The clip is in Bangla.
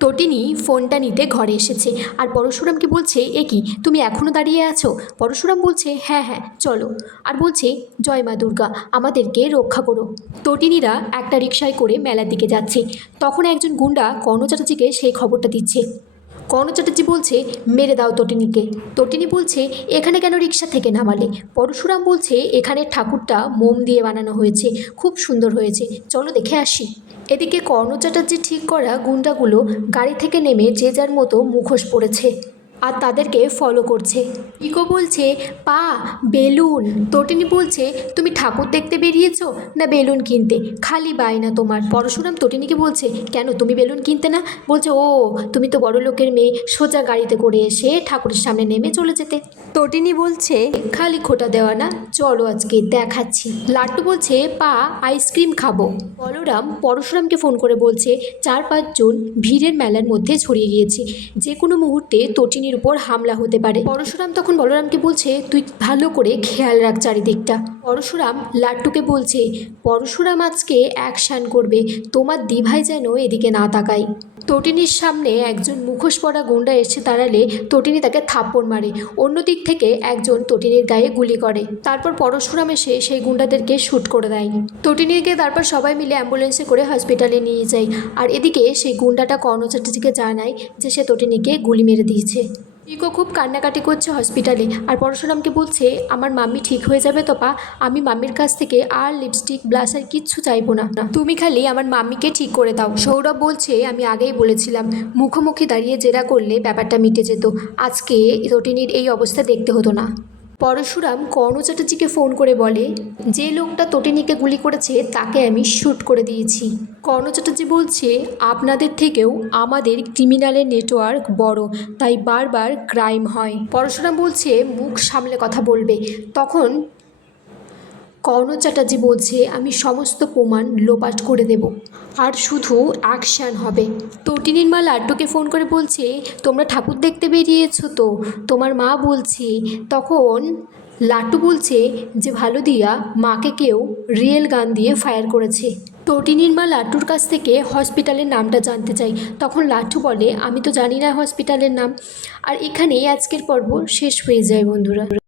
তটিনী ফোনটা নিতে ঘরে এসেছে আর পরশুরামকে বলছে, এ কি, তুমি এখনও দাঁড়িয়ে আছো? পরশুরাম বলছে হ্যাঁ হ্যাঁ চলো। আর বলছে, জয় মা দুর্গা, আমাদেরকে রক্ষা করো। তটিনীরা একটা রিক্সায় করে মেলার দিকে যাচ্ছে। তখন একজন গুন্ডা কর্ণ চ্যাটার্জিকে সেই খবরটা দিচ্ছে। কর্ণ চ্যাটার্জি বলছে, মেরে দাও তটিনীকে। তটিনী বলছে, এখানে কেন রিক্সা থেকে নামালে? পরশুরাম বলছে এখানে ঠাকুরটা মোম দিয়ে বানানো হয়েছে। খুব সুন্দর হয়েছে। চলো দেখে আসি। এদিকে কর্ণ চ্যাটার্জি ঠিক করা গুন্ডাগুলো গাড়ি থেকে নেমে যে যার মতো মুখোশ পড়েছে। আর তাদেরকে ফলো করছে। ইকো বলছে, পা, বেলুন। তটিনী বলছে, তুমি ঠাকুর দেখতে বেরিয়েছো না বেলুন কিনতে? খালি বায়না তোমার। পরশুরাম তটিনীকে বলছে, কেন তুমি বেলুন কিনতে না? বলছে, ও, তুমি তো বড় লোকের মেয়ে, সোজা গাড়িতে করে এসে ঠাকুরের সামনে নেমে চলে যেতে। তটিনী বলছে, খালি খোটা দেওয়া না, চলো আজকে দেখাচ্ছি। লাট্টু বলছে, পা, আইসক্রিম খাব। বলরাম পরশুরামকে ফোন করে বলছে, চার পাঁচজন ভিড়ের মেলার মধ্যে ছড়িয়ে গিয়েছে। যে কোনো মুহূর্তে তটিনীর উপর হামলা হতে পারে। পরশুরাম তখন বলরামকে বলছে, তুই ভালো করে খেয়াল রাখ চারিদিকটা। পরশুরাম লাট্টুকে বলছে, পরশুরাম আজকে অ্যাকশান করবে, তোমার দিভাই যেন এদিকে না তাকায়। তটিনীর সামনে একজন মুখোশ পরা গুন্ডা এসে দাঁড়ালে তটিনী তাকে থাপ্পড় মারে। অন্য দিক থেকে একজন তটিনীর গায়ে গুলি করে। তারপর পরশুরাম এসে সেই গুন্ডাদেরকে শ্যুট করে দেয়। তটিনীকে তারপর সবাই মিলে অ্যাম্বুলেন্সে করে হসপিটালে নিয়ে যায়। আর এদিকে সেই গুন্ডাটা কর্ণ চ্যাটার্জিকে জানায় যে সে তটিনীকে গুলি মেরে দিয়েছে। ইকো খুব কান্নাকাটি করছে হসপিটালে আর পরশুরামকে বলছে, আমার মাম্মি ঠিক হয়ে যাবে তো পা? আমি মাম্মির কাছ থেকে আর লিপস্টিক ব্লাশ আর কিচ্ছু চাইব না। তুমি খালি আমার মাম্মিকে ঠিক করে দাও। সৌরভ বলছে, আমি আগেই বলেছিলাম, মুখোমুখি দাঁড়িয়ে জেরা করলে ব্যাপারটা মিটে যেত। আজকে রোটিনির এই অবস্থা দেখতে হতো না। পরশুরাম কর্ণ চ্যাটার্জিকে ফোন করে বলে, যে লোকটা তটিনীকে গুলি করেছে, তাকে আমি শ্যুট করে দিয়েছি। কর্ণ চ্যাটার্জি বলছে, আপনাদের থেকেও আমাদের ক্রিমিনালের নেটওয়ার্ক বড়, তাই বারবার ক্রাইম হয়। পরশুরাম বলছে, মুখ সামলে কথা বলবে। তখন কর্ণ চ্যাটার্জি বলছে, আমি সমস্ত প্রমাণ লোপাট করে দেব। আর শুধু অ্যাকশান হবে। তটিনীর লাড্ডুকে ফোন করে বলছে, তোমরা ঠাকুর দেখতে বেরিয়েছো তো? তোমার মা বলছে, তখন লাট্টু বলছে যে, ভালো দিয়া মাকে কেউ রিয়েল গান দিয়ে ফায়ার করেছে। তটিনীর মা লাট্টুর কাছ থেকে হসপিটালের নামটা জানতে চাই তখন লাট্টু বলে, আমি তো জানি না হসপিটালের নাম। আর এখানেই আজকের পর্ব শেষ হয়ে যায়, বন্ধুরা।